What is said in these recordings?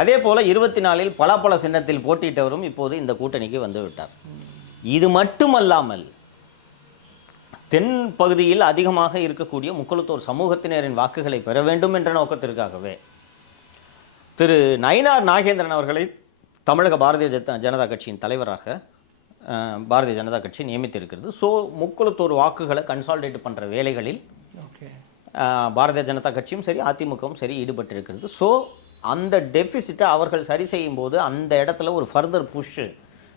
அதே போல் 24இல் பலாப்பழ சின்னத்தில் போட்டியிட்டவரும் இப்போது இந்த கூட்டணிக்கு வந்து விட்டார். இது மட்டுமல்லாமல் தென் பகுதியில் அதிகமாக இருக்கக்கூடிய முக்குளத்தூர் சமூகத்தினரின் வாக்குகளை பெற வேண்டும் என்ற நோக்கத்திற்காகவே திரு நயினார் நாகேந்திரன் அவர்களை தமிழக பாரதிய ஜனதா கட்சியின் தலைவராக பாரதிய ஜனதா கட்சி நியமித்திருக்கிறது. ஸோ முக்குளத்தூர் வாக்குகளை கன்சால்டேட் பண்ணுற வேலைகளில் பாரதிய ஜனதா கட்சியும் சரி அதிமுகவும் சரி ஈடுபட்டிருக்கிறது. ஸோ அந்த டெபிசிட்டை அவர்கள் சரி செய்யும் போது அந்த இடத்துல ஒரு ஃபர்தர் புஷ்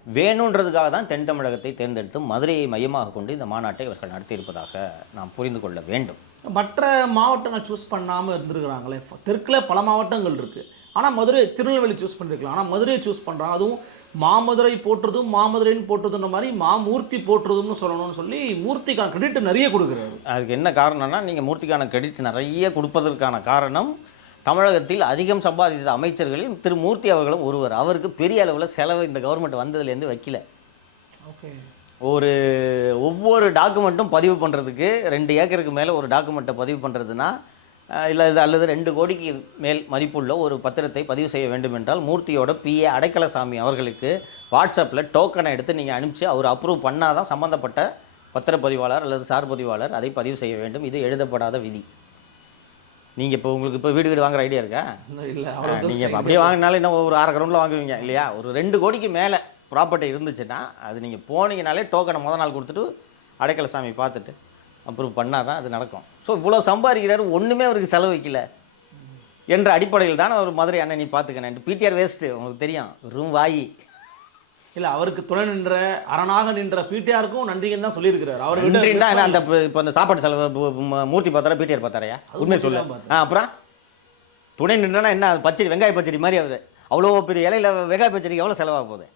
வேணுன்றதுக்காக தான் தென் தமிழகத்தை தேர்ந்தெடுத்து மதுரையை மையமாக கொண்டு இந்த மாநாட்டை இவர்கள் நடத்தியிருப்பதாக நாம் புரிந்து கொள்ள வேண்டும். மற்ற மாவட்டங்கள் சூஸ் பண்ணாமல் இருந்திருக்கிறாங்களே, தெற்கில் பல மாவட்டங்கள் இருக்குது, ஆனால் மதுரை திருநெல்வேலி சூஸ் பண்ணியிருக்கலாம், ஆனால் மதுரையை சூஸ் பண்ணுறாங்க. அதுவும் மாமதுரை போட்டுறதும் மாமதுரைன்னு போட்டுறதுன்ற மாதிரி மாமூர்த்தி போட்டுறதும்னு சொல்லணும்னு சொல்லி மூர்த்திக்கான கிரெடிட் நிறைய கொடுக்குறாரு. அதுக்கு என்ன காரணம்னா, நீங்கள் மூர்த்திக்கான கிரெடிட் நிறைய கொடுப்பதற்கான காரணம் தமிழகத்தில் அதிகம் சம்பாதித்த அமைச்சர்களில் திரு மூர்த்தி அவர்களும் ஒருவர். அவருக்கு பெரிய அளவில் செலவு இந்த கவர்மெண்ட் வந்ததுலேருந்து வைக்கல. ஓகே, ஒவ்வொரு டாக்குமெண்ட்டும் பதிவு பண்ணுறதுக்கு 2 ஏக்கருக்கு மேலே ஒரு டாக்குமெண்ட்டை பதிவு பண்ணுறதுனா இல்லை அல்லது 2 கோடிக்கு மேல் மதிப்புள்ள ஒரு பத்திரத்தை பதிவு செய்ய வேண்டும் என்றால் மூர்த்தியோட பிஏ அடைக்கலசாமி அவர்களுக்கு வாட்ஸ்அப்பில் டோக்கனை எடுத்து நீங்கள் அனுப்பிச்சு அவர் அப்ரூவ் பண்ணால் தான் சம்மந்தப்பட்ட பத்திரப்பதிவாளர் அல்லது சார் பதிவாளர் அதை பதிவு செய்ய வேண்டும். இது எழுதப்படாத விதி. நீங்கள் இப்போ உங்களுக்கு இப்போ வீடு வாங்குற ஐடியா இருக்கா? இல்லை, நீங்கள் அப்படியே வாங்கினாலும் இன்னும் ஒரு 1/2 கிரவுண்டில் வாங்குவீங்க இல்லையா? ஒரு 2 கோடிக்கு மேலே ப்ராப்பர்ட்டி இருந்துச்சுன்னா அது நீங்கள் போனீங்கனாலே டோக்கனை முதல் நாள் கொடுத்துட்டு அடைக்கலசாமி பார்த்துட்டு அப்ரூவ் பண்ணால் தான் அது நடக்கும். ஸோ இவ்வளோ சம்பாதிக்கிறாரு, ஒன்றுமே அவருக்கு செலவு வைக்கல என்ற அடிப்படையில் தான் அவர் மதுரை அண்ணன் நீ பார்த்துக்கணும். பிடிஆர் வேஸ்ட்டு உங்களுக்கு தெரியும், ரூம் வாயி இல்லை. அவருக்கு துணை நின்ற அரணாக நின்ற பிடிஆருக்கும் நன்றின்னு தான் சொல்லியிருக்கிறார். அவர் நன்றின்னா அந்த இப்போ அந்த சாப்பாடு செலவு மூர்த்தி பார்த்தாரா பிடிஆர் பார்த்தாரையா? உண்மை சொல்லு. அப்புறம் துணை நின்றனா என்ன, பச்சடி வெங்காய பச்சடி மாதிரி அவர் அவ்வளோ பெரிய இலையில் வெங்காய பச்சடிக்கு எவ்வளோ செலவாக போகுது?